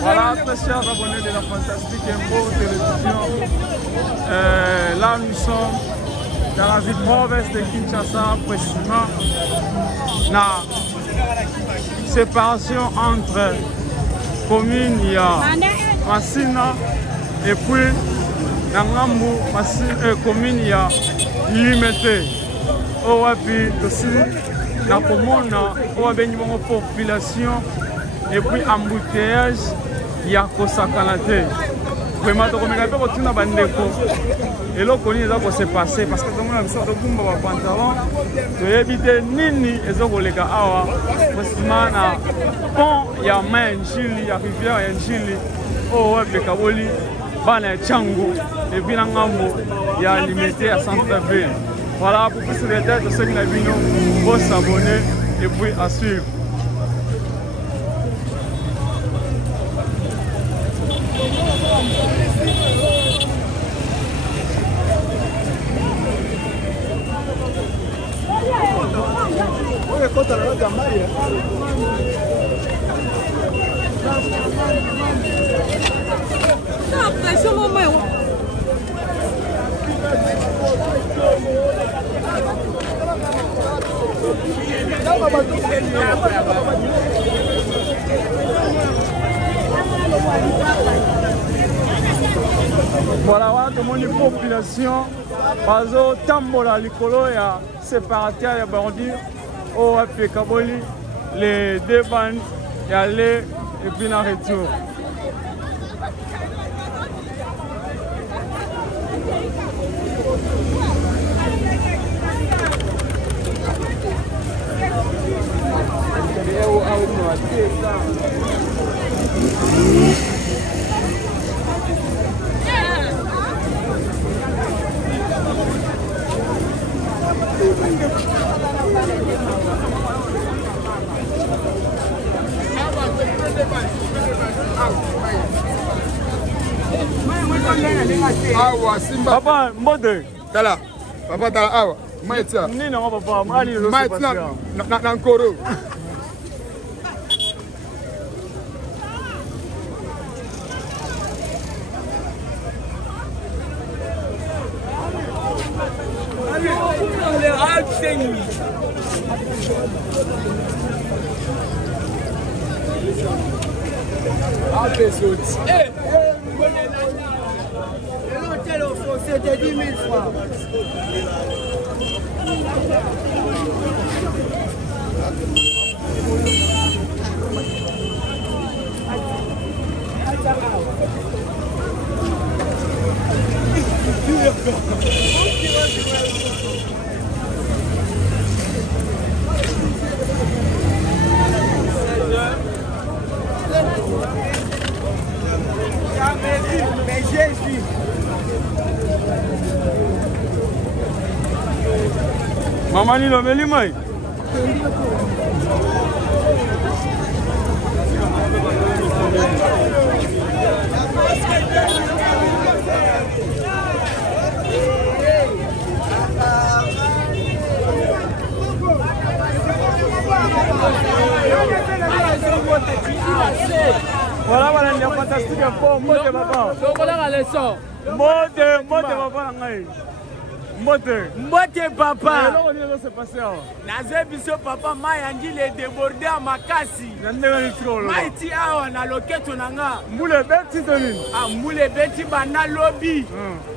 Voilà, très chers abonnés de la Fantastique Info Télévision. Là, nous sommes dans la ville province de Kinshasa, précisément. La séparation entre communes, il y a Massina et puis dans Ngambu, commune, il y a Limité. Et puis aussi, la commune, il y a une population. Et puis embouteillage, il y a Kosakanate. Vraiment, donc on a fait retourner à Bandeko. Et là, on a s'est passé parce que nous avons sorti de Bumba pantalon. Tu évites Nini et donc les gars, précisément na pont, il y a main Chili, il y a rivière en Chili. Oh ouais, le Kaboli, Bana Chango. Et puis dans Ngambo, il y a limité à centre-ville. Voilà, pour plus de détails de ceux qui n'ont pas vu, faut s'abonner et puis à suivre. Voilà, tout le monde est population. Bazo tambola likolo ya séparateur ya bandit au Kaboli les deux bandes y aller et puis en retour. Papa, mode. Tala. Papa tala awa. Maitia. Ni na papa, mali lo se passer. Na nkoro. C'était 10 000 francs. Mais Jésus. Maman ni lo meli mai. Voilà, voilà, il y a fantastique info, mode papa. Donc voilà la leçon. Mode papa ngai. Mbote papa. Naze biso papa mayangi le débordé à makasi. Maiti awa na loketo nanga. Moule beti toni. Ah moule beti bana lobby.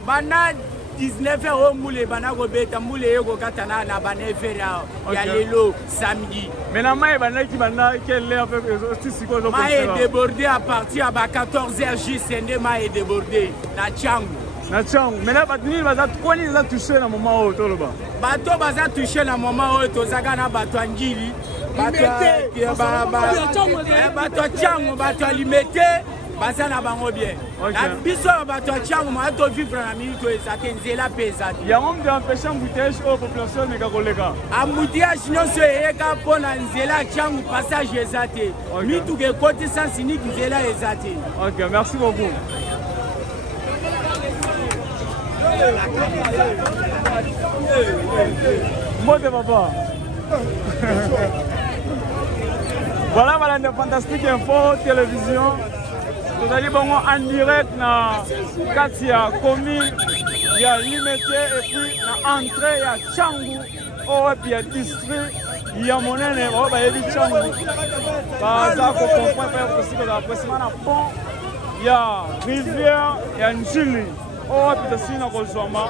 Bana 19h au moule bana robeta moule yego katana na bana fera ya lelo samedi. Mais na mai bana ki bana quelle heure avec aussi siko zo. Mai débordé à partir à 14h juste ndé mai débordé na Changu. Mais là, il va toucher dans le moment où il va toucher dans le moment où il va toucher. merci beaucoup. Moi de papa. Voilà, voilà, une fantastique info télévision. tozali bongo en direct na kati ya commune ya Limete et puis na entrée ya Tchangu oyo puis ya district ya monene oyo bayebi Tchangu baza kokomprendre mpe kosi kozala presima na pont ya rivière ya Njili oyo puis tosili na kozwama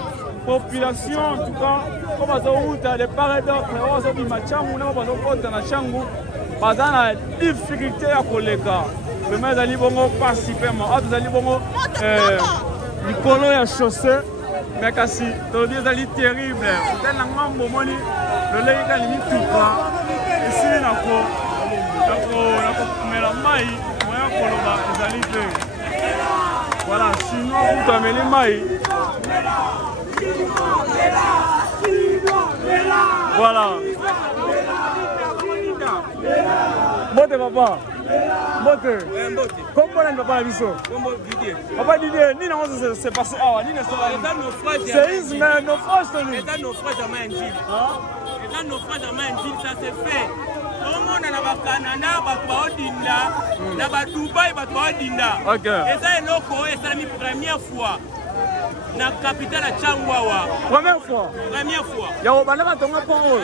population en tout cas oyo bazowuta de part et d'autre oyo bazobima Tchangu na oyo bazokota na Tchangu baza na difficulté ya koleka vraiment ezali bongo pasi pema oyo tozali bongo likolo ya chaussée mais kasi tolobi ezali terrible peut-être na ngambo omoni lolenge kani mituka esili na komela mai moya koloba ezali te voilà chinois kutu ameli mai voilà mbote papa mbote kombo nani papa na biso papa Didier nini yango se passe awa nini séisme naufrage toni naufrage ya mai njili eza naufrage ya mai njili ça se fait omona na bakanada bato baodinda na badubai bato baodinda eza eloko oyo esalami première fois na capitale ya Tchangu awa première fois ya bana batonga pont oyo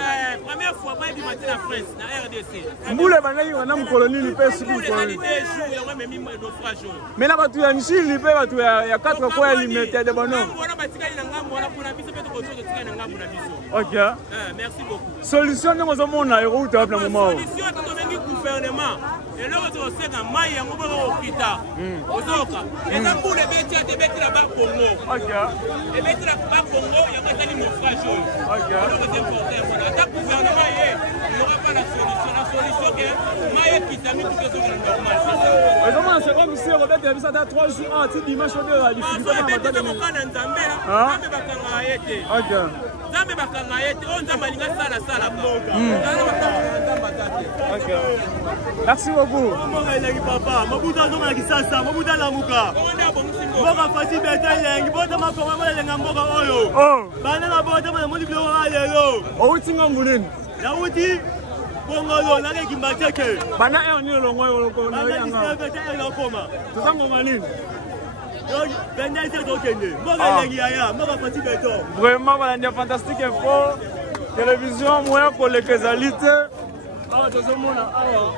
première fois ba ebimati na France na RDC mbula banaki wana mokolo nini mpe siku mais na bato ya Njili mpe bato ya 4 fois ya Limete de bono wana batikali na ngambo wana mpona biso mpe tokotikali na ngambo na biso ok merci beaucoup solution ndenge ozomona ekouta wapi na moma oyo solution totobengi gouvernement eloko tokosenga mai yango moko okita ozoka eza mbula ebeti ate ebetila bakongo ebetila bakongo yango etali naufrage oyo eloko eza important wana ata gouvernement ye n'aura pas la solution ke mai ekita mituka ezokela normal ezomona c'est comme si robetela biso ata 3 jours ati dimanche oyo ya difficulté ebetela mokana nzambe nzambe bakanga ye te nzambe bakanga ye te oyo nzambe alinga salasalaka nzambe bakanga nzambe ata te merci beaucoup papa mabuta azomona kisasa mabuta lamuka mboka fasi beta elengi bota makoma molelenga mboka oyo bana na bota mona moni biloko na lelo outi ngambu nini nauti bongolo nakekimba teke bana air nini olongo oyo olokoma tozangonga nini bendaise tokende mboka elengi yaya mboka fasi beto vraiment balandi ya fantastique info télévision moya koleka ezali te awa tozomona awa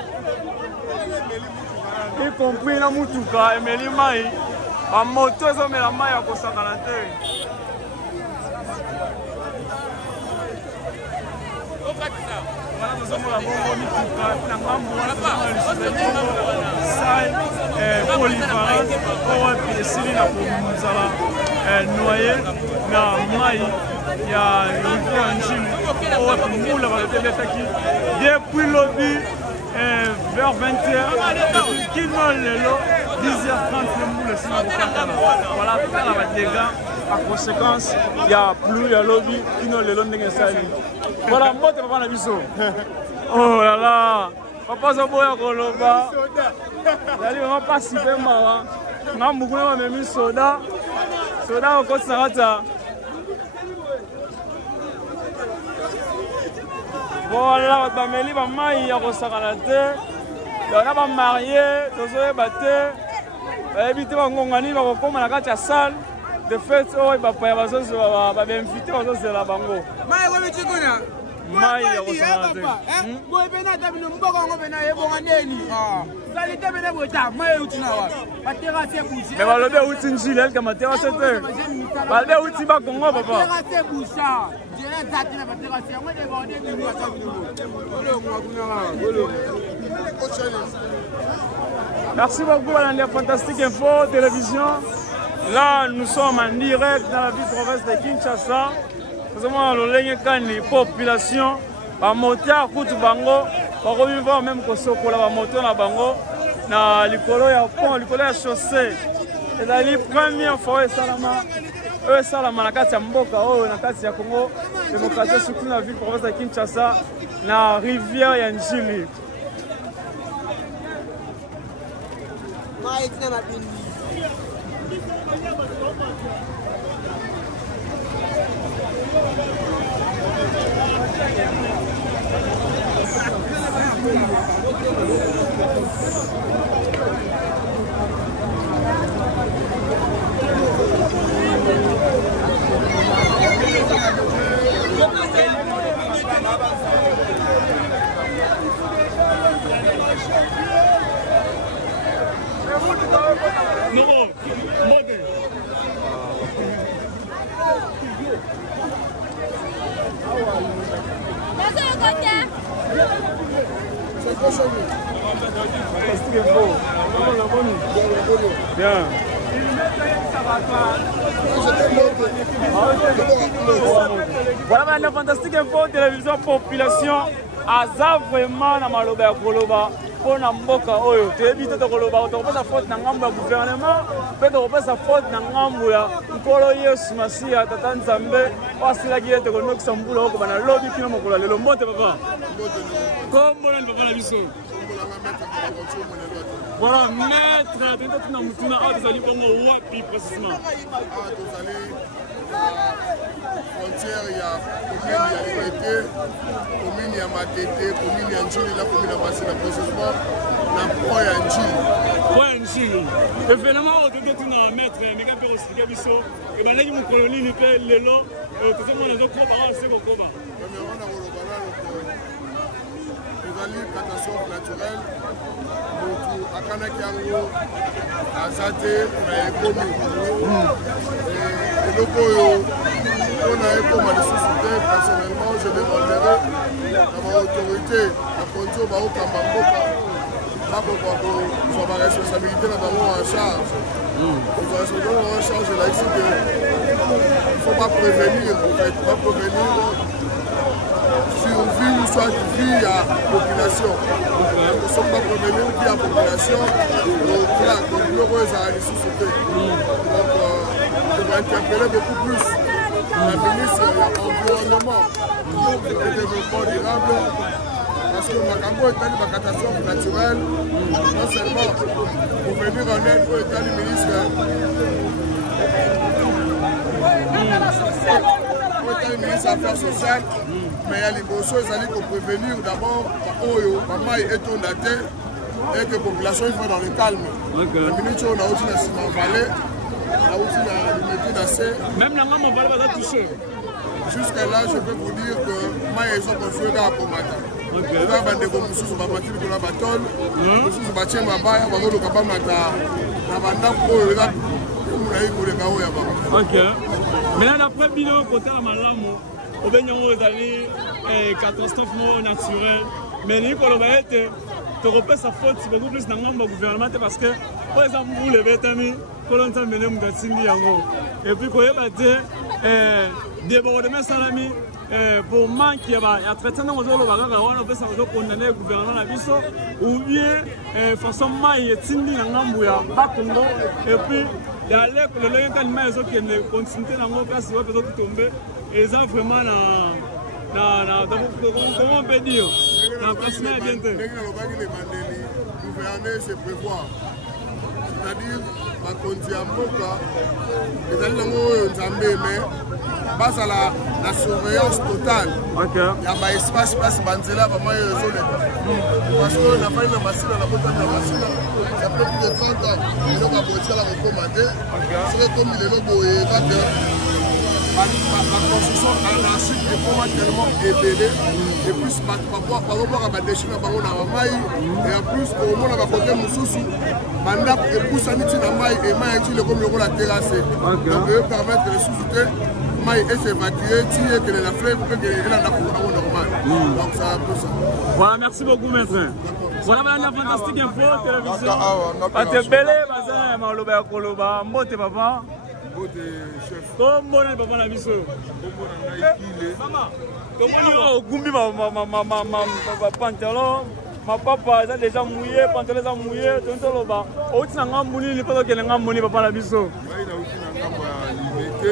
y compris na mutuka emeli mai bamoto ezomela mai ya kosakana te wana tozomona bongo mituka na ngambo wana sal polyvalent oyo esili na kozala noye na mai ya rivière ya Njili oyo mbula batebetaki depuis lobi vers 20h kino lelo 10h30 le mbula esili kokatana voilà totala badega a conséquence ya pluie ya lobi kino lelo ndenge esali voilà mbote papa na biso oh là là papa azoboya koloba yali vraiment pasi mpe mawa ngambu kuna bamemi soda okotisa kata voilà bato bameli bamai ya kosakana te na bamarie tozoyeba te bayebi te bangonga nini bakokóma na kati ya salle de fete oyo bapaya bainvité bazozela bango mai ya kosakana te boye pene ata bino mboka yango pene ayebonga ndeni salite pene bota mai euti na wa baterase bouche mais balobi euti Njili elika materase te balobi euti bakongo papa terase bouche merci beaucoup balandi ya fantastique info télévision. Là nous sommes en direct dans la ville province de Kinshasa. Nous avons lolenge kani population bamoto ya kutu bango bakomi voir même kosokola bamoto na bango na likolo ya pont likolo ya chaussée ezali première fois esalama na kati ya mboka oyo na kati ya Congo démocratique surtout na ville province de Kinshasa na rivière ya Njili. Non, mode. Fantastique info. Bien. Voilà, la Fantastique Info, télévision population, aza vraiment na maloba ya koloba pour na mboka oyo. Tu évites de koloba, tu repasses faute na ngambo ya gouvernement, peut tu repasses faute na ngambo ya nkolo Yesu Masia tata Nzambe, wasila ki ete kono kisambula ko bana lobby kino mokola lelo mbote papa. Kombo na papa na biso. Voilà, maître, tu as dit wapi précisément. Frontière, il y a commune, il y a Liberté, commune, il y a Matete, commune, il y a Njili, la commune a passé le processus, la pro et Njili. Pro et Njili. Et finalement, on te dit que tu as un maître, mais quand tu as expliqué, et bien là, il y a une colonie, il fait le lot, et tu sais, on a un combat, c'est quoi combat. Une catastrophe naturelle, donc à Kanakiango, à Zate, on a économie. Et donc, on a économie de société, personnellement, je demanderai à ma autorité, à Ponto, à Okamamboka, à ma responsabilité en charge. Nous avons en charge de la il ne faut pas prévenir, en fait, pas prévenir. Survie, soit vie à la population. Nous ne sommes pas prévenus vie à la population. Donc là, le bureau est à la société. Donc, on va interpeller beaucoup plus la ministre de l'Environnement, du développement durable. Parce que Makambo est une catastrophe naturelle. Non seulement pour venir en aide au État du ministre. Le ministre des Affaires sociales, mais il y a les choses à prévenir d'abord maman est ton daté et que la population soit dans le calme. Le ministre on a aussi la ciment vallée, on a aussi la méthode. Même la maman va pas toucher. Jusqu'à là, je peux vous dire que moi ils ont construit là pour matin. Les gens vont découvrir sur ma voiture pour la bâtonne, sur ma voiture ma baille, on va voir le capable matin. La bande pour le gars. Ok. Maintenant, d'après vidéo côté à Malamu, on va dire que catastrophe naturelle. Mais nous, quand on va être, tu repères sa faute, c'est beaucoup plus dans le gouvernement parce que, par exemple, vous les vétérinaires, quand on s'en mené, on a signé en gros. Et puis, quand on va dire, débordement salami, pour manque, il y a traité dans le bagage, on peut s'en condamner le gouvernement ou bien, façon maille, tindi dans l'ambouya, bas Congo, et puis, il y a les gens qui continuent dans le place, ils vont tomber, et ils ont vraiment comment on peut dire, la personne est bien. Gouverner, c'est prévoir. C'est-à-dire, ma Kondiamboka, les gens mais base à la surveillance totale. Il y a un espace, passe Banzela, vraiment, parce qu'on n'a pas eu la machine, on n'a pas eu la machine. Ça fait plus de 30 ans. Et donc, on va la recommander. C'est comme il est là, la construction anarchique est vraiment tellement ébélée. Et plus, par rapport à ma déchirure, et en plus, au moment où on va côté Moussoussou, Mandap et pousse à Niti na Maï et Maï est comme le rôle à terrasser. Donc, il veut permettre de ressusciter. Maï est évacué, tirer que la flèche pour que les gens n'aient normal. Donc, ça un peu ça. Voilà, merci beaucoup, maître. Voilà, la Fantastique Info, télévision. Atebele, Bazin, Maloba, Koloba, Mbote, papa. Mbote, chef. Comment est papa la mission? Gumbi, ma pantalon. Ma papa, ils ont déjà mouillé, pantalon les a mouillé, tout le temps. Au dessus d'un gambouni, il faut que les gambouni, papa la mission. Ok.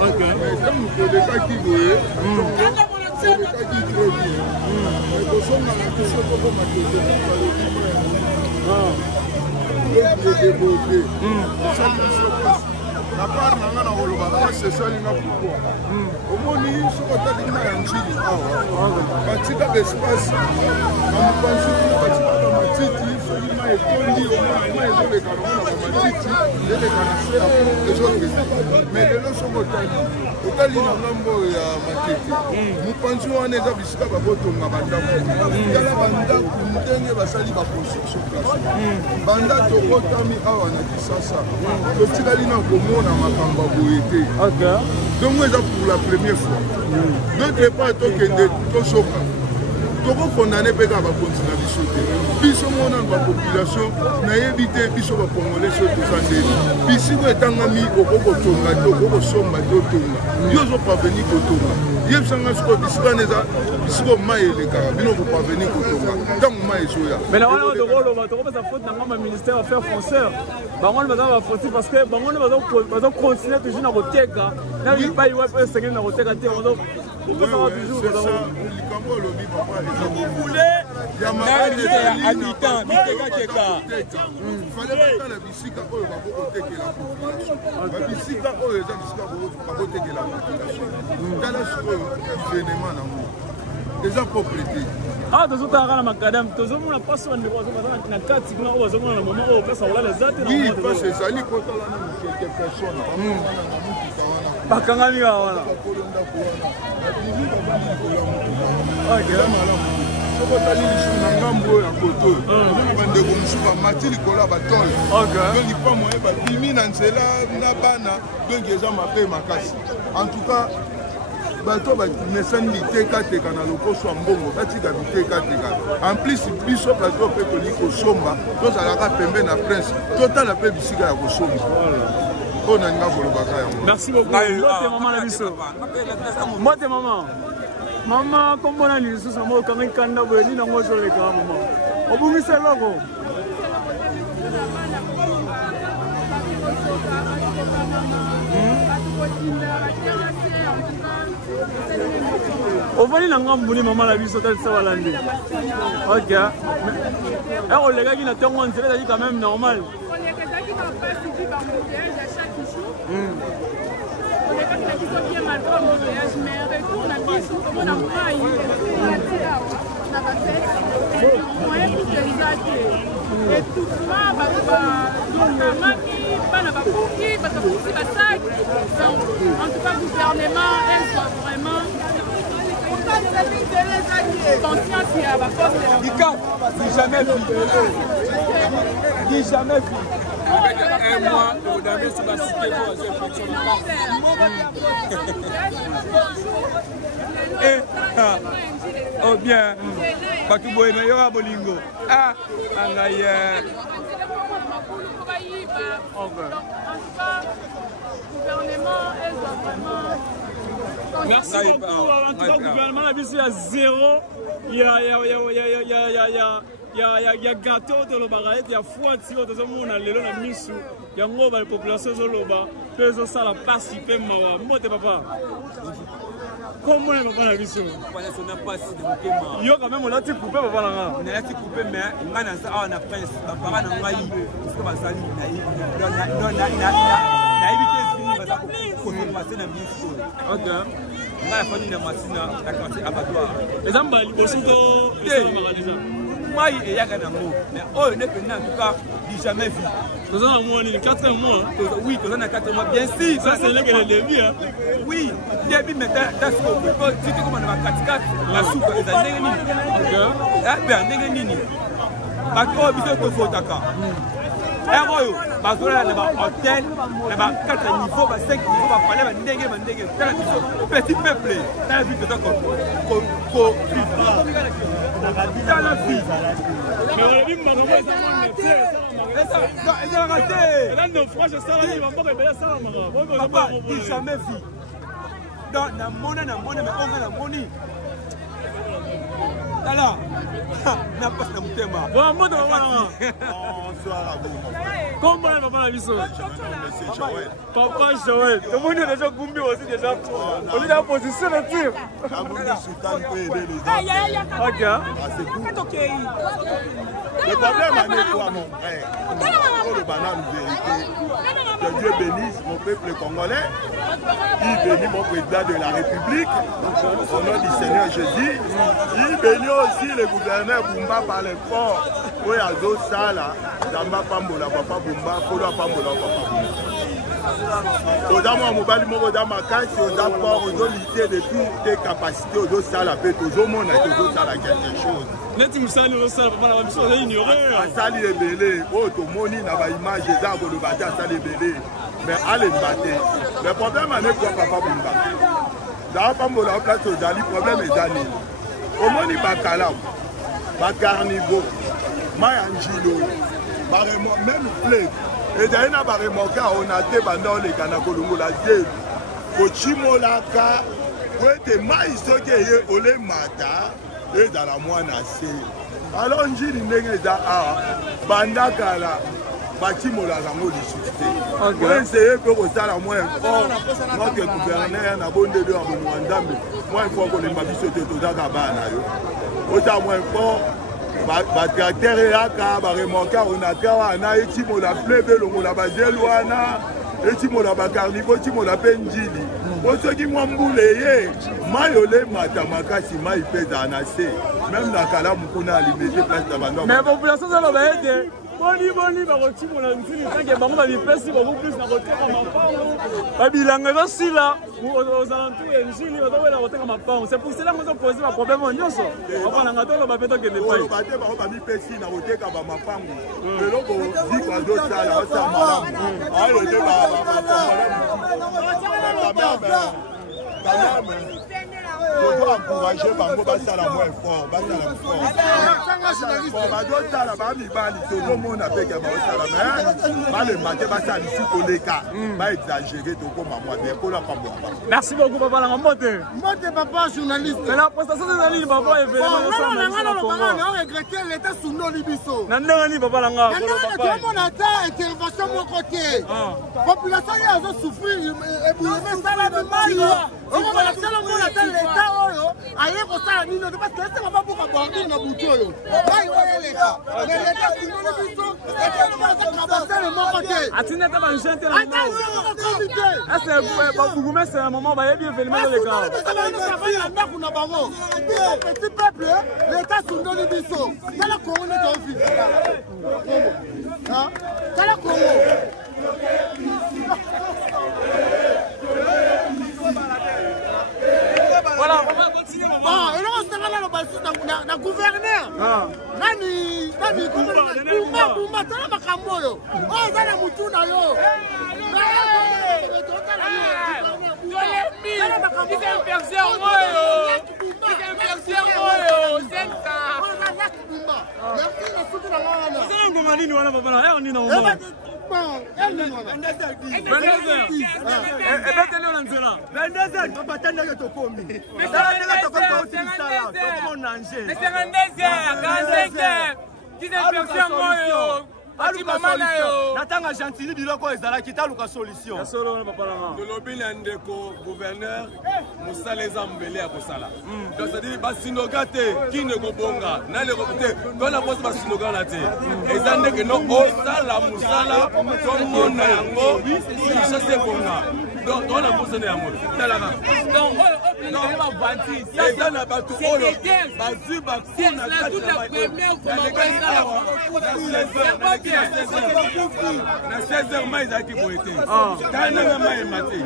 Mais comme vous pouvez pas qui voyez, la part n'a pas de c'est ça, il n'a pas de au moins, il faut que tu aies un petit d'espace. On pense que tu as matiti soki mai etondi omona ezoleka nomona bamatiti eleka na se ezokende mais lelo soko otali na ngambo ya matiti mopanzi wana eza bisika bakotonga bandako tala bandako ndenge basali baconstruction classique banda tokotami awa na kisasa totikali na komona makambo ya boye te donc eza pour la première fois d'autre part tokende tosoka tokokondane mpe kaka bakonzi na biso te biso mona bapopulation nayebi te biso bacongolais so toza ndeni bisiko etangami okokotonga te okokosomba te otonga yo ozoparvenir kotonga yebisanga siko bisiko wana eza bisiko mai elekaka bino koparvenir kotonga ntango mai ezoya mais na wana tokoloba tokopesa faute na ngamba ministère affaire fonceur bango wana baza bafauti parce que bango wana bazocontinue toujours na koteka na bipai wapi oyo esengeli na koteka te okosaka toujours likambo olobi papa habitant bitekateka fale batala bisika oyo bakokotekela population babisika oyo eza bisika bakotekela population tala sikoyo gouvernement nango eza propre te awa tozotaka na makadam tozomona mpasi bandeko baza na kati kuna oyo bazomona na moma oyo opesa kolala eza te oui parce ezali kotala na quelque personne bamona na motuka wana bakangami kaka wana sokotali lisu na ngambo oyo ya koto bandeko mosusu bamati likolo ya batole donk pa moye babimi na nzela na bana donk eza mabe makasi en tout cas bato bamesani bitekateka na lokoso ya mbongo batika bitekateka en plus biso bato mpe tolingi kosomba tozalaka pembe na prince totala mpe bisika ya kosomba oyo naninga kolobaka yango. Merci beaucoup. Mbote mama na biso mbote mama mama kombona ni lisusu mama okanga ikanda boye nini yango ozoleka mama obungisa eloko ovali na ngambuni mama na biso talisa balandi ok olekaki na ntongo nzela ezali quand même normal Un mois, vous avez sur la cité oh bien, Patuboy, mais il y aura Bolingo. Ah, merci beaucoup. En tout cas, le gouvernement a vu qu'il y a zéro. Il y a gâteau de l'obarayet, il y a foi de siro de zomo na lelo na misu. Il y a ngoba la population zoloba. Peso ça la participer mawa. Mote papa. Comment est papa na misu? On n'a pas si de motema. Yo quand même on l'a ti coupé papa là. On a ti coupé mais ngana ça na prince papa na ngai parce que basali na éviter fini parce que ko passer na misu. OK. Nga fani na masina na quartier abattoir. Les amba liboso to ezama déjà. Moi, il y a un amour. Mais oh, il n'est pas en tout cas, il jamais vu. Vous avez un mois, 4 mois. Oui, vous avez 4 mois. Bien sûr. Ça, c'est le début. Oui, le début, mais c'est ce qu'on peut. Tu sais comment on va 4 la soupe, les années. Eh bien, Négani. Parce que vous avez bazola na ba hôtel na ba 4 niveaux ba 5 niveaux ba parler ba ndenge petit peuple dans vie de ko dans la vie mais on dit ça raté là nos franche ça là il va pas révéler ça là papa il jamais vu dans na mona mais on a moni Tala, n'a pas de mutema. Bon, moi, bonsoir à vous. Comment est papa la biso? Papa Joël. Tout le monde est déjà Gumbi aussi déjà. On est dans la position de tir. Ok. Le problème est quoi, mon frère? Pour le banane vérité. Que Dieu bénisse mon peuple congolais. Il bénit mon président de la République. Au nom du Seigneur Jésus. Il bénit aussi le gouverneur Bumba par les forts. Oui, à dos sala, Zamba Pambola, Papa Bumba, Kola Pambola, Papa Bumba. Aux mobile, aux makasi, aux apports, aux lycées de toutes les capacités, aux salles, aux monde, aux salles quelque chose. Net Moussali, aux salles, papa, la mission, on a ignoré. Sali est belé, autre moni, n'a pas image, les arbres, le bâtiment, sali est belé. Mais allez me battre. Le problème, c'est quoi, Papa Bumba? Dans Pambola, on place aux alliés, le problème est d'année. Au moni, Bakalam, Bakarnigo, Mayanjilo, même Flake. Et d'ailleurs, on a été pendant les Kanakolongo la zéro. Kochimolaka, où était maïsoke et olé mata, et dans la moine assez. Alors, on dit que Bandakala, Bachimola, la mode de succès. On essaye que ça la moins fort. Moi, que le gouverneur n'a pas de deux à Rwanda, mais moi, il faut qu'on ait ma vie sur le dos d'Agabana. Autant moins fort. Tracteur et aka baremonka onaka wana etimola flebe longola bazelwana etimola bakarnivo etimola penjili osoki mwa mbule ye mayole mata makasi mai peza na se même na kala mukuna alimete place na bando mais population ça va aider boni bakotimola nsili tanke bango babipesi beaucoup plus na koteka mapango babilanga ezosila aux alentours ya njili bazowela koteka mapango c'est pour cela mozo poser baproblème nyonso bapananga toloba mpe tokende pai bate bango babipesi na koteka bamapango eloko ziko azosala osala malamu ayote je dois encourager Bango Basala moins fort, Basala fort. Basala Bamibali, tout le monde a fait que Basala, mais le matin, Basala ici pour les cas, va exagérer tout comme moi, mais pour la femme. Merci beaucoup, papa. Mote, papa, journaliste. Mais la prestation de Nani, papa, est vraiment. On regrette l'État sous nos libisos. Nani, papa, Langa. Tout le monde a intervention de mon côté. Population, il a souffert, et vous avez ça là de mal. On va la faire le monde à l'État. Aïe, ça, nous ne parce que c'est pas pour aborder nos boutons. Là, il va y aller là. Mais l'État, c'est une mission. C'est un moment où il y a bien filmé les gars. Petit peuple, l'État sous nos mission. C'est la couronne de vie. C'est la couronne. Voilà, on va continuer. Bon, et là, on se rend là, le gouverneur. Nani, Boumba, t'as la macamoyo. Oh, t'as la moutouna yo. Natanga Gentili biloko ezala kita luka solution. De l'obéli ndeko gouverneur Moussala Zambele à Kosala. Donc ça dit basinoga te qui ne kobonga na le côté dans la poste basinoga na te. Ezande que non osala Moussala tout mona yango ça c'est bonga. Donc dans la poste yango. Talaka. Donc non va bâti. C'est dans la bateau olo. Bazu ba kuna c'est toute la première fois na 16h mai ezalaki boye te tala mai matin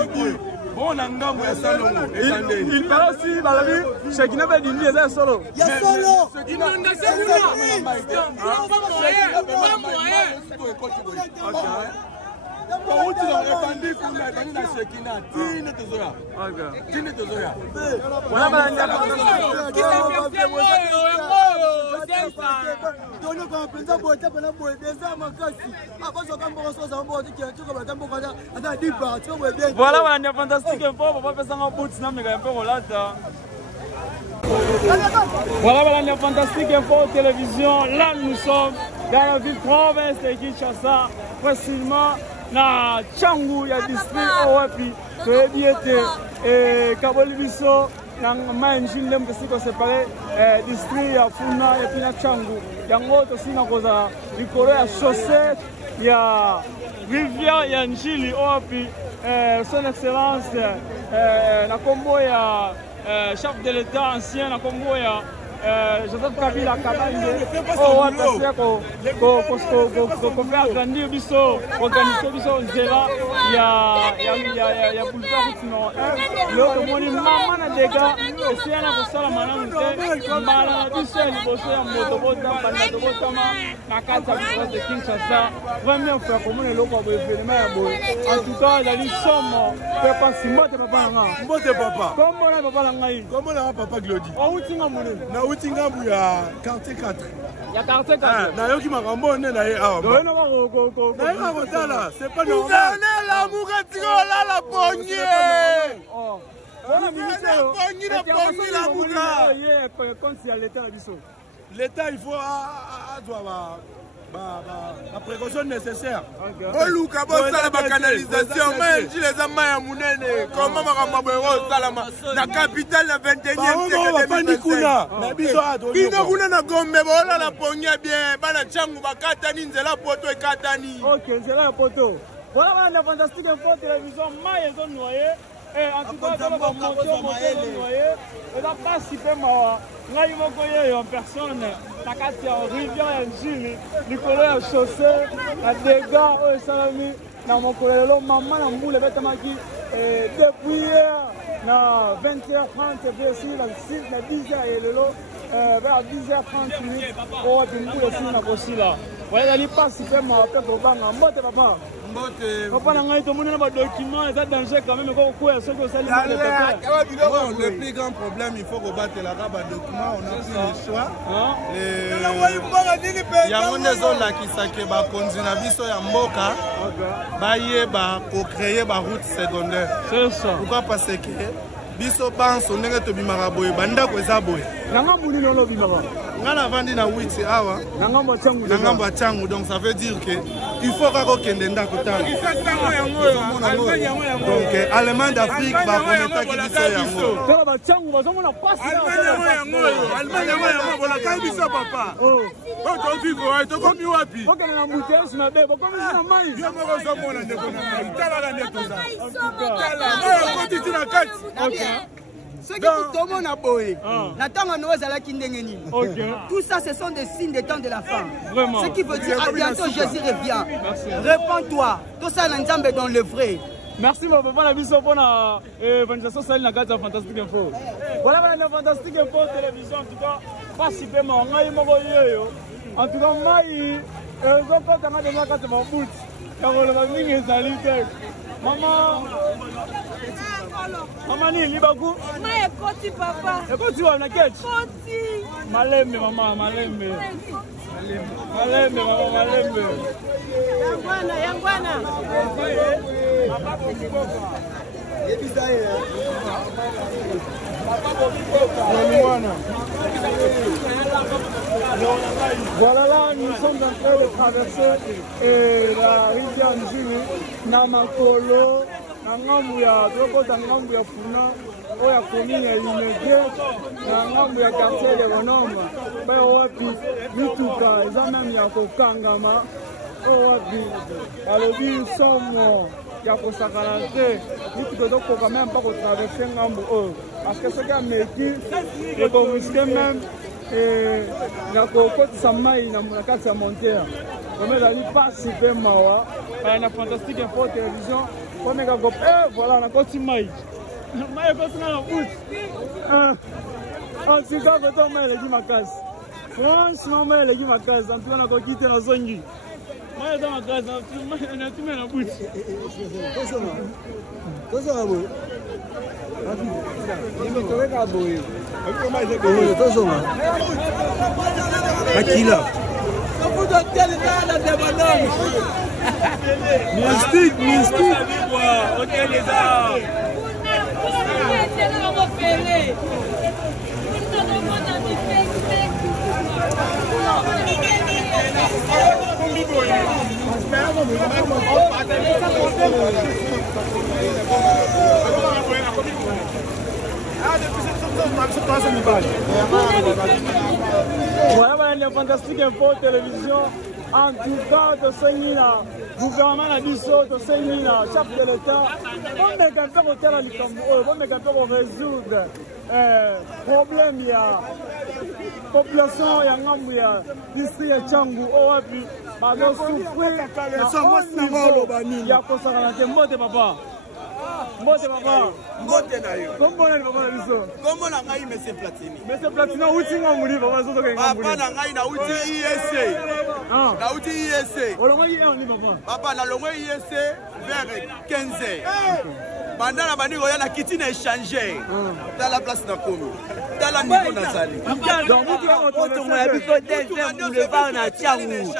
sikoyo bona ngambo ya salongo ezandeni il paraît aussi balabi Shekina be dindi eza solo ya solo voilà, on est fantastique un peu, on va faire ça en bout, sinon mais un peu relâche. Voilà, on est fantastique un peu télévision. Là, nous sommes dans la ville province de Kinshasa, précisément na Changu, il y a district Owapi, et Kabolibiso, dans Maïnjin, on séparé district à Funa et puis na Changu. Il y a un autre aussi dans la chaussée, il y a Rivière, il y a Njili Owapi, son excellence, la combo, il y a chef de l'État ancien, la combo, il y a Joseph Kabila Kabande faire agrandir biso organiser biso nzela ya boulevard route numéro 1 yo tomoni mama na dega esia na kosala malamu te mbala na biso ya liboso ya moto botambanda tobotama na kati ya province de Kinshasa vraiment faire komona eloko ya boevenema ya boye en tout cas ezali somo mpe pasi mbote papa na nga mbote papa komona papa na ngai komona papa Glody outinga monene na outinga mbu ya quartier 4 ya quartier 4 na yoki makambo ne na ye awa doyeno na ye kotala c'est pas normal gouverneur la mukatikola la ponye l'État, il faut avoir la précaution nécessaire. Oluka bosala ba canalisation mais les amaya munene comment makamabo salama na capitale na 21e siècle bino kuna na Gombe bola la ponya bien bana changu bakatani nzela poto ekatani. OK, nzela poto. Voilà la fantastique info télévision maye zo noyé. En tout cas, on va monter et la passe super mawa. Là, il va courir en personne. La carte en rivière en Gilles. Du colère chaussée, la dégâts, salami. Dans mon colère, maman, la moule, qui depuis hier, à 20h30, ici, la 10h et le lot, vers 10h30, on va tenir aussi là. Voilà, il passe super mawa. Peut-être papa. Papa n'a pas de documents, c'est danger quand même. Le plus grand problème, il faut rebattre la rabat document. On a pris le choix. Il y a une zone là qui s'est continué biso ya mboka. Baye ba ko créer ba route secondaire. C'est ça. Pourquoi parce que biso banso ndenge to bimaka boye banda ko eza boye. Nanga mbuli lolo bimaka. Ngana vandi na 8 awa. Nanga mba changu donc ça veut dire que il faut qu'on kende ndako tala. Donc Allemand d'Afrique va promettre qu'il soit yango. Tala ba changu bazomona passe. Allemand yango bola kai biso papa. Oh to vivo to komi wapi? OK na mbutesi na bebo komi na mai. Yo moko zomona ndeko na mai. Tala la ndeto za. Tala ko titi na kati. OK. Ce qui tout le monde a boé, tout ça, ce sont des signes des temps de la fin. Vraiment. Ce qui veut dire à bientôt Jésus revient. Réponds-toi. Tout ça, l'ensemble est dans le vrai. Merci mon papa, la vision pour la évangelisation saline la carte fantastique info. Voilà la fantastique info télévision en tout cas pas si peu mais on a eu mon yo. En tout cas moi il quand on a donné la carte mon bout. Quand on l'a mis les alliés. Maman ni libaku. Moi ekoti papa. Ekoti wana ketch. Ekoti. Malembe mama malembe. Malembe mama malembe. Yangwana. Voilà là, nous sommes en train de traverser la rivière Nzili, Namakolo, Nangambuya, Dokota Nangambuya Funa, Oya commune ya Limege, Nangambuya quartier de Bonhomme, Bayowapi, Mituka, Ezamem ya Kokangama, Owapi, alobi somo ya kosakana te, Mituka Dokoka même pas traverser Ngambu, parce que ce qui a métier, et qu'on risquait même, na kokotisa mai na kati ya monteur comme ezali pasi mpe mawa na fantastique info télévision komeka ko voilà nakoti mai ekotinga na butu antika koto mai eleki makasi franchement mai eleki makasi antuka nakoki te nazongi mai eza makasi natume na butu tosoma boye nimetoka boye Akila. Mystique, mystique. Voilà, la fantastique info télévision. En tout cas, tu sais, le gouvernement a dit ça, tu sais, le chef de l'État. On est capable de faire résoudre problème. Il y a population, il y a district de Tchangou, puis il y a papa. Mbote papa. Mbote na yo. Comment na papa na biso? Comment na ngai Monsieur Platini? Monsieur Platini uti ngomuli papa zo tokenga ngomuli. Papa na ngai na uti IEC. Na uti IEC. Olongo ni papa. Papa na longo IEC vers 15h. Pendant la bandi roya na kiti na échanger. Dans la place na komi. Dans la niveau na sali. Donc on a biso deuxième boulevard na Tchangou.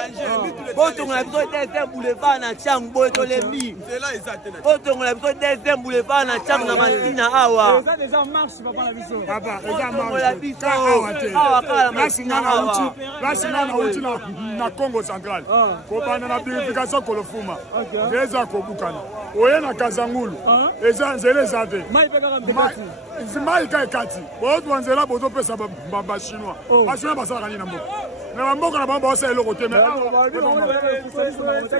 On a biso deuxième boulevard na Tchangou to lembi. C'est là exactement. On a biso deuxième boulevard na Tchangou na Masina awa. Ça déjà marche papa na biso. Papa, ça marche. On a biso awa kala Masina awa. Là c'est na uti na Congo central. Ko bana na purification kolofuma. Déjà ko bukana. Oye na Kazangulu. Eza nzele zate. Mai peka kamtekati. Mai kai kati. Boto wanzela boto pesa ba chinois. Ba chinois basala kani na mboka. Na mboka na bamba osa eloko te mais.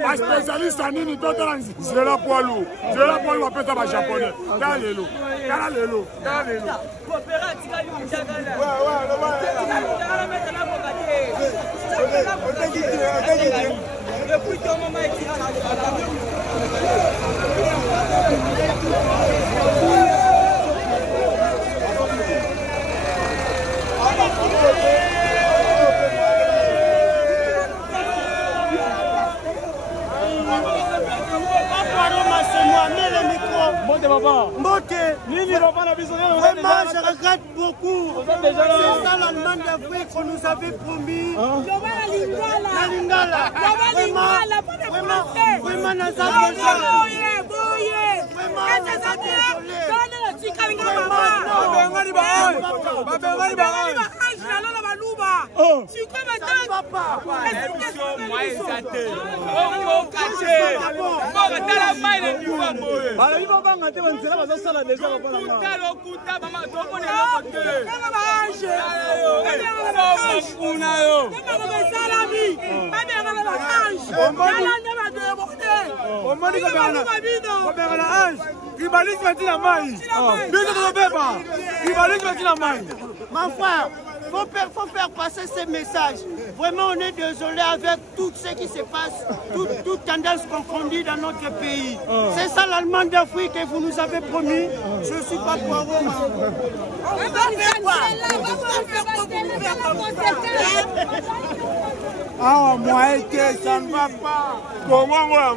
Ba spécialiste nini totala nzela poilu. Nzela poilu apesa ba japonais. Kala lelo. Kala lelo. Kala lelo. Depuis que maman est Vraiment, je regrette beaucoup. C'est ça l'Allemagne d'Afrique qu'on nous avait promis. Vraiment, nous avons Ma frère, faut faire passer ces messages. Vraiment, on est désolé avec tout ce qui se passe, toute tendance confondue dans notre pays. C'est ça l'Allemagne d'Afrique que vous nous avez promis. Je ne suis pas poireau. Ah, moi, ça ne va pas. Comment moi,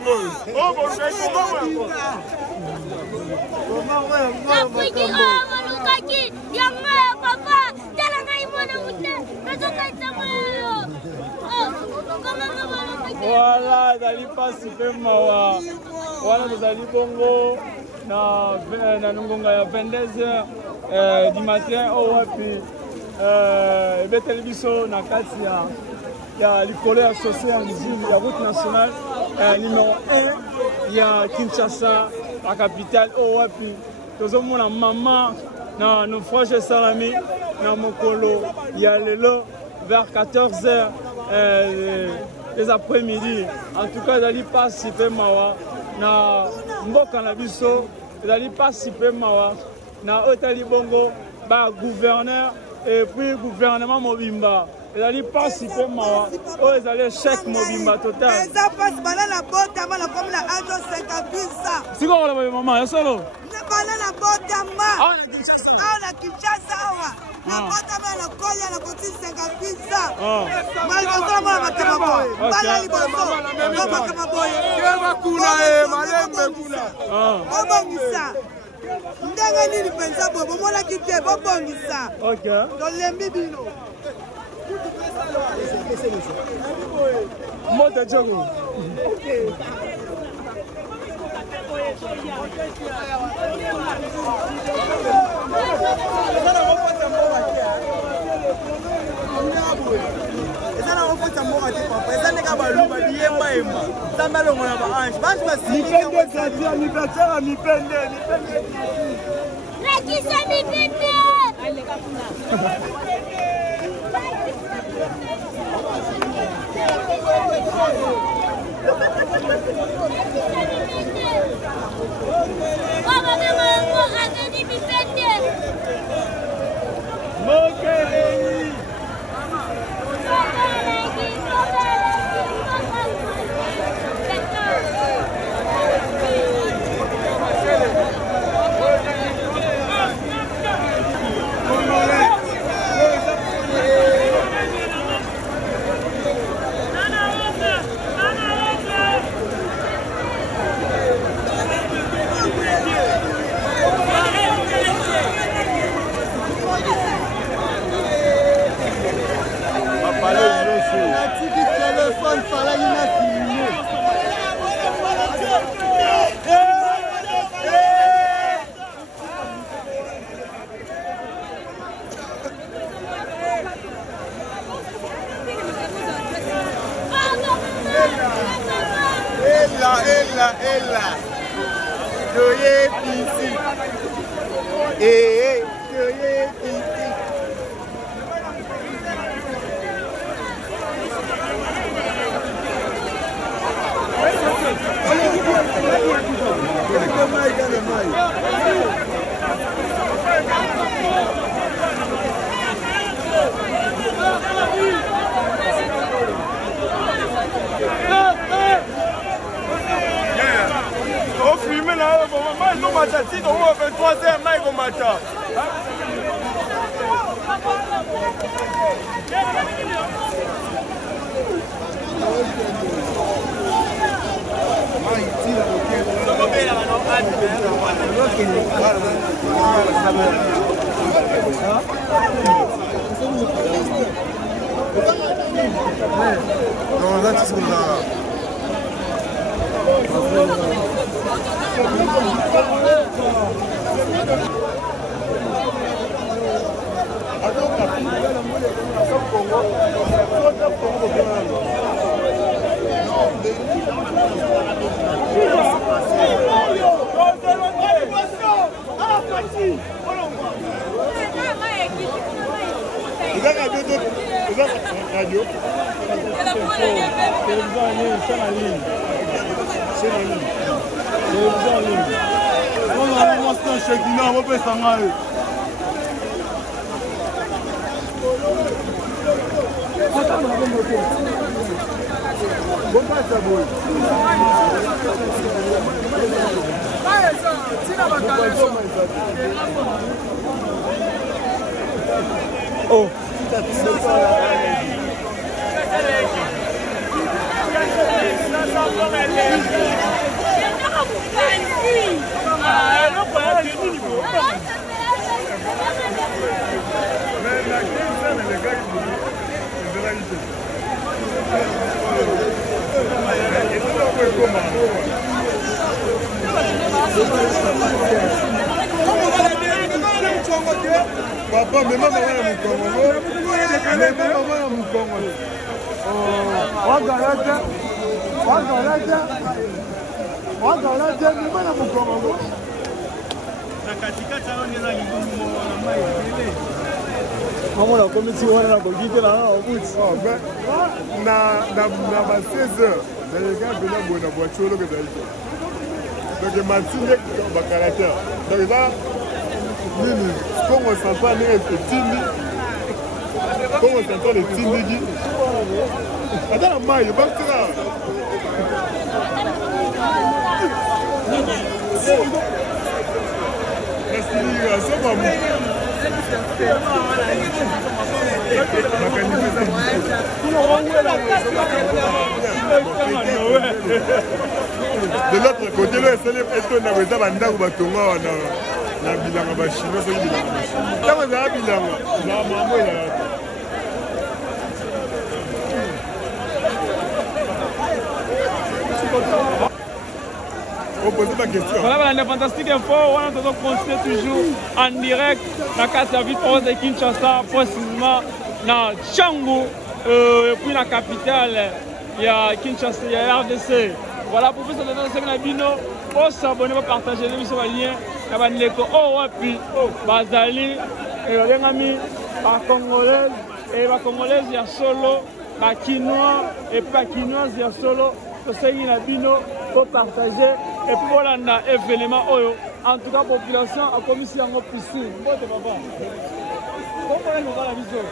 voilà, dali pasi pe mawa. Voilà, dali bongo na ngonga ya 22h du matin au wapi beteli biso na kati ya likolo ya chaussée en usine ya route nationale numéro 1 ya Kinshasa, la capitale au wapi. Tozomona mama na nos frères salami na mokolo ya lelo vers 14h les après-midi. En tout cas, dali pasi pe mawa na mboka na biso, dali pasi pe mawa na otali bongo ba gouverneur et puis gouvernement mobimba. Dali pasi pe mawa o ezali chèque mobimba total. Eza passe bala la bota mala comme la ajo 50 ça. Siko la maman, ya solo. Ne bala la bota ma. Ah la Kinshasa wa. La bota ma la koya la koti 50 ça. Mal ko ma makema boy. Bala li boto. Ko makema boy. Kema kuna malembe kuna. Obongisa. Ndanga nini penza bobo mola kite bobongisa. OK. Do lembi bino. Mota Django. OK. Doye pisi. Doye pisi. On filme là, ils ont matin, si on fait 3 heures, ils vont matin. Non, là, tu là. Radio. Télévision en ligne, c'est la ligne. C'est la ligne. Télévision en ligne. On a un monstre chez Dina, on peut s'en aller. Oh. Papa, mais maman va à Comme on s'entend les petits, comme on s'entend les petits, attends la maille, va là. C'est pas bon. De l'autre côté, le SLF est un avis d'Abanda ou Batonga. Na bilanga ba chinois so bilanga ba chinois. Tama za bilanga. Na mambo ya. On pose ma question. Voilà la fantastique info, on entend continuer toujours en direct dans la ville de Kinshasa, précisément dans Tchangu, et puis la capitale, il y a Kinshasa, il y a RDC. Voilà pour vous ça donne ce Nabino, pour s'abonner, pour partager l'émission lien. Kabandeko oh wapi bazali elengami ba congolais et ba congolais ya solo ba quinois et pas quinois ya solo to sengi na bino pour partager et puis voilà na événement oyo en tout cas population a commission en piscine mbote papa comment on va la vision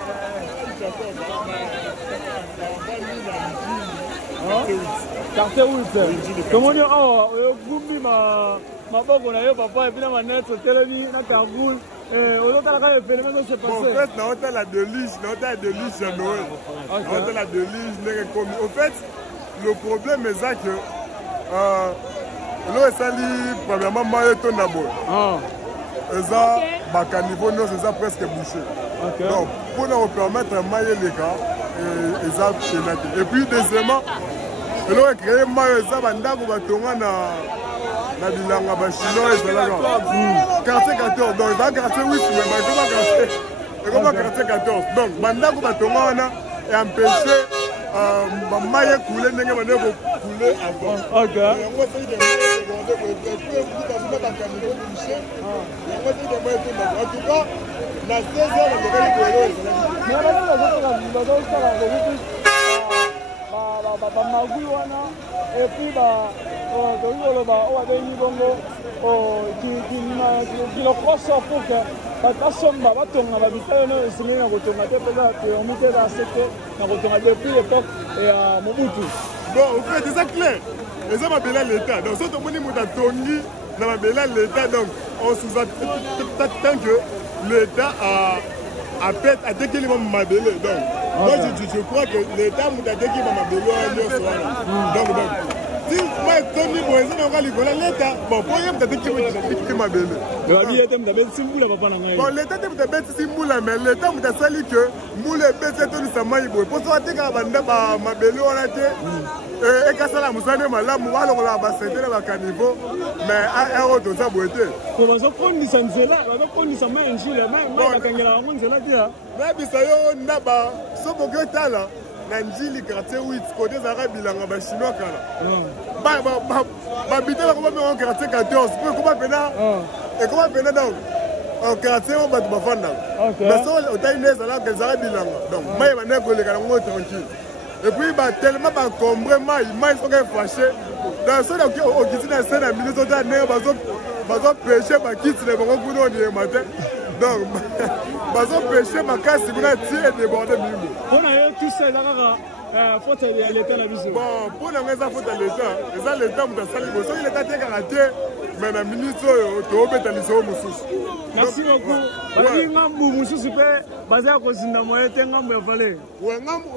quartier 8 comment dire oh gumbi ma boko na yo papa et puis na manette sur télévision na Cameroun aujourd'hui la événement s'est passé en fait na hôtel la Delige à Noël na hôtel la Delige n'est comme au fait le problème est ça que l'eau est sali premièrement maillot ton d'abord ça baka niveau non c'est ça presque bouché donc pour nous permettre mailler les gars et ça et puis deuxièmement l'eau est créé maillot ça bandako batonga na bilanga ba chinois ezalaka quartier 14 donc dans quartier 8 mais comment quartier 14 donc bandako batonga wana et empêcher maman est coulée, n'est pas coulée avant. Ok. En tout cas, la 16 heures, et puis c'est clair. Les hommes appellent l'État. Donc, si on a l'État, donc on sous-entend que l'État a attaqué les mamans mabélé. Donc, moi je crois que l'État m'a attaqué les mamans mabélé. Donc, si moi je suis l'État, bon, pour y avoir attaqué les mamans mabélé. Bon, l'État mais l'État m'a sali que nous les bêtes tout ça maïbo. Pour ça, tu as mabélé on a été. Et quand ça la moussane malade, moi alors là bas c'était là caniveau, mais un autre ça boité. Comment ça prend du sanzela, on prend du sama injile, mais la kangela on zela dia. Mais bisayo naba, so bogota là, nanjili quartier 8 côté arabe bilanga ba chinois kala. Ba bitela ko ba me quartier 14, comment pena? Et comment pena donc? En quartier on ba tu bafanda. Mais so au taïnez là que arabe bilanga. Donc, moi il va ne ko le kala ngo tranquille. Et puis, tellement encombré, ils sont fâchés. Dans ce cas, on dit que c'est un minute de temps, ils vont pêcher, ils quittent les bons coups de matin. Donc, ils vont pêcher, ils cassent, ils vont tirer et déborder. On a eu tout ça, là, faute à l'État, la vision. Bon, pour la raison, faute à l'État, l'État, il a été karaté, mais la minute, tu as oublié de merci beaucoup. Parce que Ngambu Moussou basé à Kosinda Moye, Ngambu est valé. Oui, Ngambu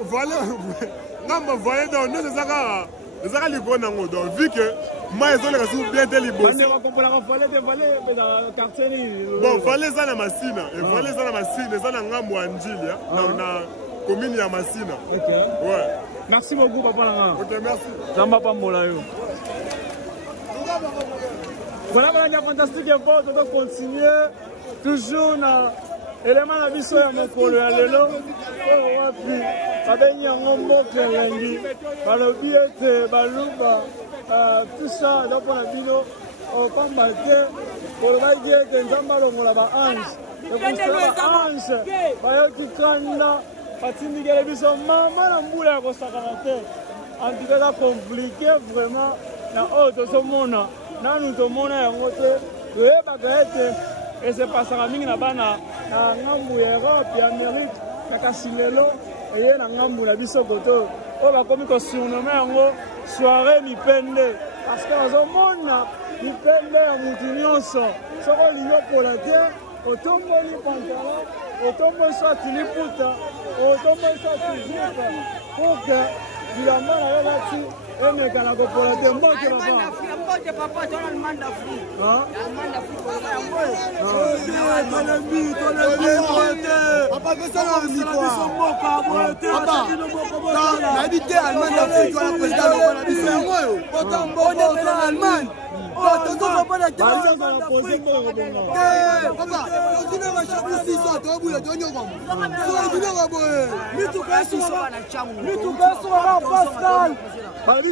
valé, donc nous, c'est ça. C'est ça qu'il faut dans le dos. Vu que moi, ils ont les ressources bien délibérées. On ne va pas valé dans le quartier. Bon, valé ça dans ma sina. Et valé ça dans ma sina. Ça dans Ngambu Anjili. Dans la commune de Massina. Ok. Ouais. Merci beaucoup, papa Langa. Ok, merci. Jamba Pambolayo. Voilà, il y a fantastique effort, on doit continuer toujours dans l'élément de la vie sur mon colo, l'élo, tout ça, donc on a dit, on combat, pour le baguette, on a ange, et pour ça, ange, en tout cas, compliqué vraiment, dans l'autre monde. Nous sommes et c'est pas ça la bana na ngambu Europe et Amérique na kasilelo et na ngambu la biso koto o ba komi ko surnommer yango soirée mipende parce que azomona mipende ya mutu nyonso soko lingo pola te otomboli pantalon otomboli soit liputa otomboli soit jupe pour que bilamba na relati mais quand la population est morte, papa, tu as le mandat d'Afrique. Le mandat d'Afrique,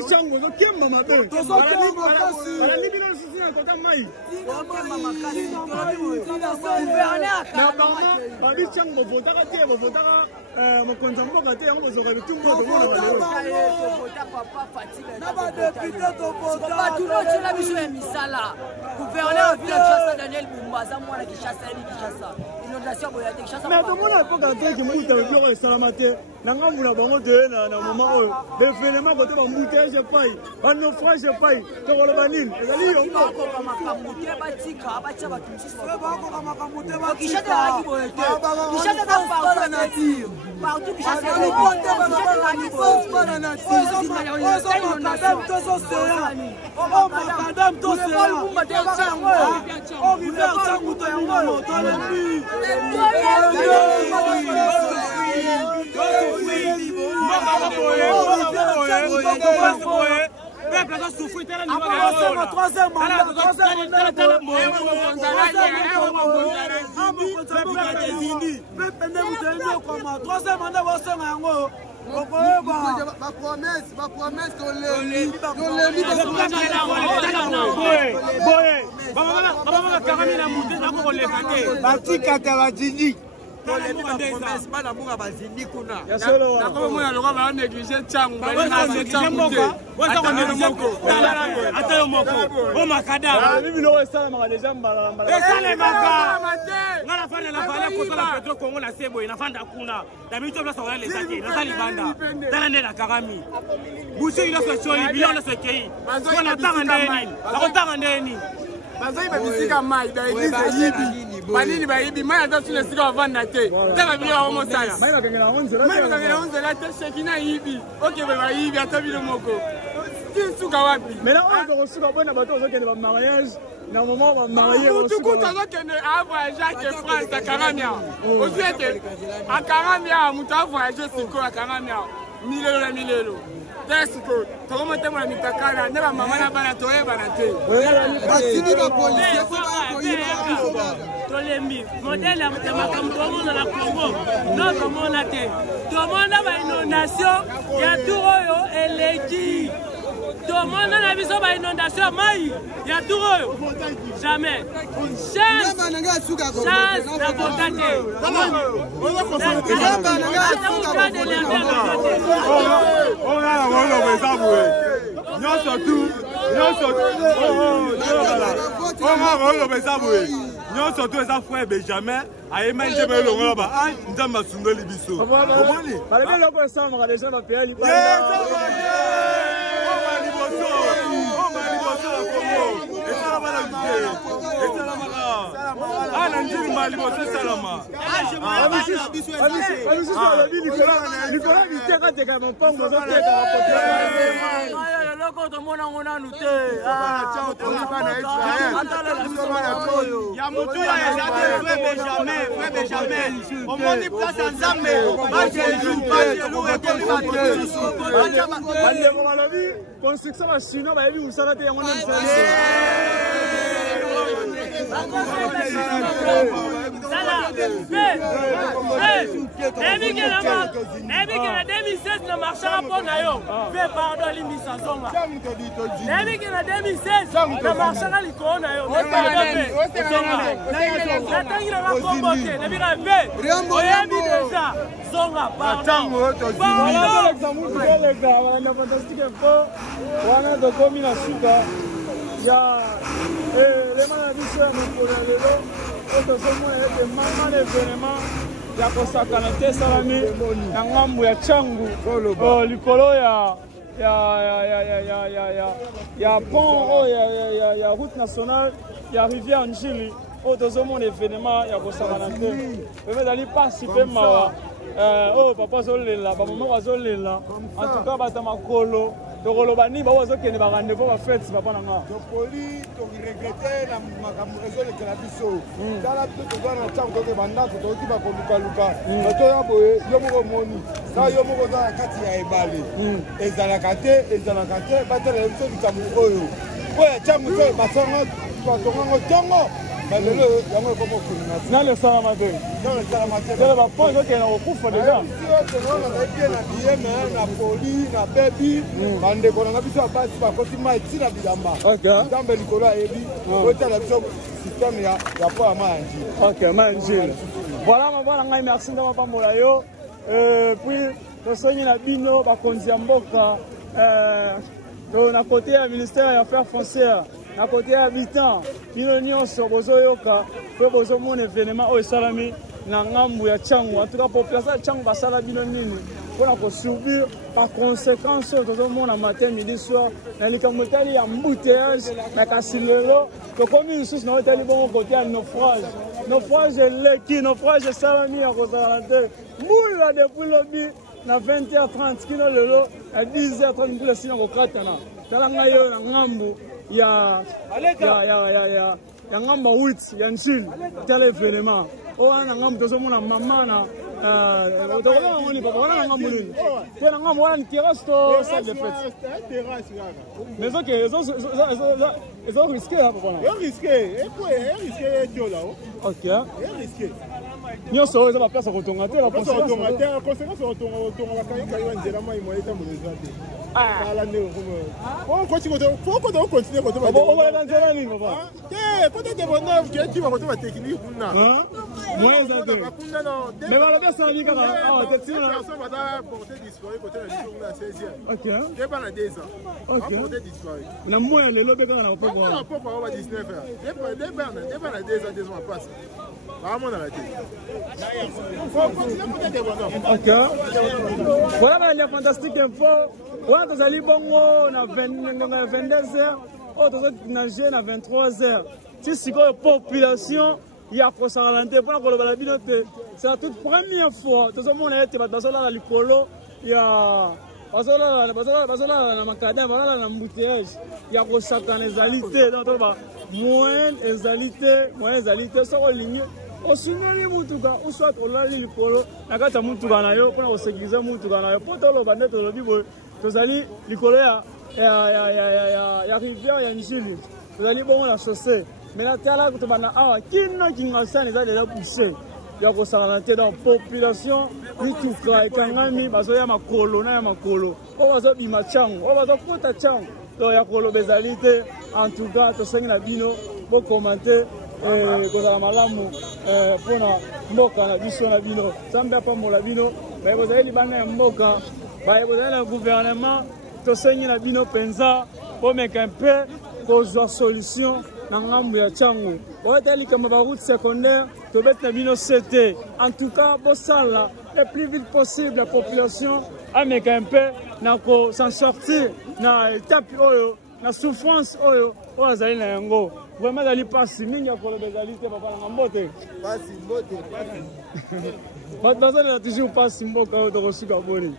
Chango, so kemba mabe. To so kemba makasi. Ala libi na sisi na kota mai. Kemba makasi. Na bana, bali chango votaka te, votaka mokonza mboka te, yango bozoka bitumbo to mona bale. Vota papa Fatile. Na ba député to vota. Ba tuno tshela biso ya misala. Gouverneur ville Kinshasa Daniel Bumbaza mwana Kinshasa ni Kinshasa. Inondation boya te Kinshasa. Mais to mona epoka te ki muta biloko esalamate. Nanga muna bango te na moment oyo. Définitivement côté ba mbouteille paille. Ba naufrage paille. To ko ba nini? Ezali yo ko ka makamute ba tika ba tsa ba tumsisa. Ba ko ka makamute ba Kinshasa ki boya te. Kinshasa ba partout na nature. Partout Kinshasa ni bonte ba ni pas na nature. Madame to so sera. Madame to sera. Oh river tangu to yango to le bi. Bazai babisika mai da eglise yibi banini ba yibi mai ata tule sika vanda te tanga bile wa mosala mai bakangela 11 la te shekina yibi okay ba yibi ata bile moko suka wapi mena on ko suka bona bato zo kende ba mariage na moment ba mariage tout coup zo kende a voyager France à Karamia oziete a Karamia muta voyager siko a Karamia milelo Desco, comment tu m'as mis ta cara? Ne va maman pas la toile, banate. Tolémi, modèle de ma campagne dans la Congo. Non, comme on a été. Tout le monde a une inondation. Il y a tout et les qui. Tout le monde a vu une inondation. Maï, il y a tout jamais. Chance, la volonté. Surtout les enfants Benjamin a émaillé le roba ah ndamba sundoli biso komoni balebe loko samra déjà va payer liba les maladies sont pour les ya kosakana te salami na ngambu ya changu likolo ya pont ya route nationale ya rivière Njili tozomona événement ya kosakana te ezali participer mawa papa zolela bamama bazolela en tout cas bata makolo tokoloba ni bazokende barandebo bafete papa na nga topoli toregrete na makambo ezolekela biso tala toza na ntango toke bandako toki bakolukaluka batoya boye yo moko moni sa yo moko oza na kati ya ebale ezalaka te batala biso likambo oyo po ya ntango to batongango ntongo balelo yango ekomo kolinga na le salama te tele bapo ezokende kokufa deja na bieme na poli na bebi bandeko nanga biso ya basi bakoti mai ntina bilamba nzambe likolo ayebi otala biso systeme ya po ya mai ya njili mai ya njili voilà mabwana ngai merci ndama pambola yo puis tosongi na bino bakonzi ya mboka na kote ya ministère ya affaires foncières na côté habitant bino nyonso bozoyoka pe bozomona événement oyo esalami na ngambu ya changu en tout cas population ya changu basala bino nini mpona kosubir baconséquence oyo tozomona matin midi soir na likambo etali ya mbouteillage na kasi lelo tokomi lisusu na otali bongo kote ya naufrage eleki naufrage esalami ya kozala te mbula depuis lobi na 20h30 kino lelo na 10h30 mbula esina kokatana tala ngai oyo na ngambu ya ngamba 8 ya Njili tel événement o ana ngamba tozomona mama Mais ok, ils ont risqué là, papa. Ils ont risqué. Ok. Nous sommes à la place à retourner. La conséquence, voilà la fantastique info. Voilà, vous allez bongo na 22h, vous allez nager na 23h. Si c'est la population, il y a pour s'alentir pour la binote. C'est la toute première fois. Tout le monde a été battu là le colo. Il y a bazola na makadam, bazola na embouteillage. Il y a pour certaines égalités. Donc moyenne égalité, ça va ligner. Osineli mutuka uswat olali likolo nakata mutuka na yo pona osekiza mutuka na yo poto lo bandete lo bibo tozali likolo ya rivière ya Njili tozali bongo na chaussée mais la tala ko tobana awa kino kingasani za la boucher ya ko sala te dans population mituka ekangami bazoya makolo na ya makolo o bazo bima chango o bazo kota chango to ya kolo bezalite en tout cas to sengi na bino bo commenter kozala malamu pona mboka na biso na bino Nzambe apambola bino baye bozali libanga ya mboka baye bozali na gouvernement tosengi na bino mpenza pomeka mpe kozwa solution na ngambo ya ntango oyetali likambo baroute secondaire tobeti na bino CT en tout cas bosala le plus vite possible la population ameka mpe na ko s'en sortir na étape oyo na souffrance oyo azali na yango vraiment dali pasi mingi akolo bezali te papa na mbote pasi mbote pasi bazali na toujours pasi mboka oyo tokosuka boni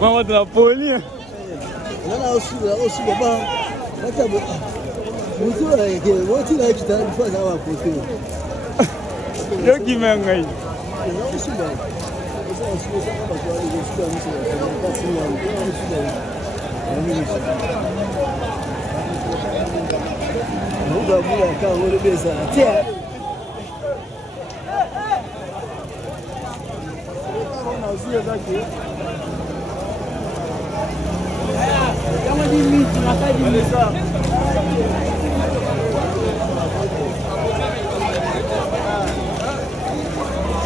Vamos de la polia. Não, o babá. Até muito é que vou tirar aqui tá para fazer uma foto. Eu que me enganei. Não, isso não. Essa é a sua para fazer isso que não tá assim não. Não dá muito cá o beleza. Até Kama di miti na kaji misa.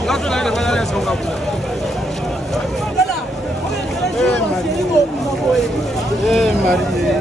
Ngato na ile bana ya songa. Marie.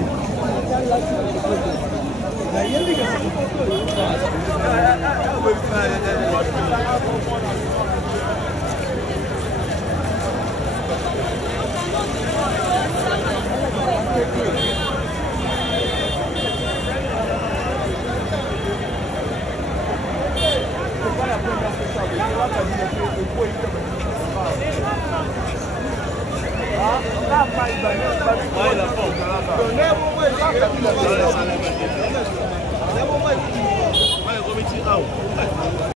Vai,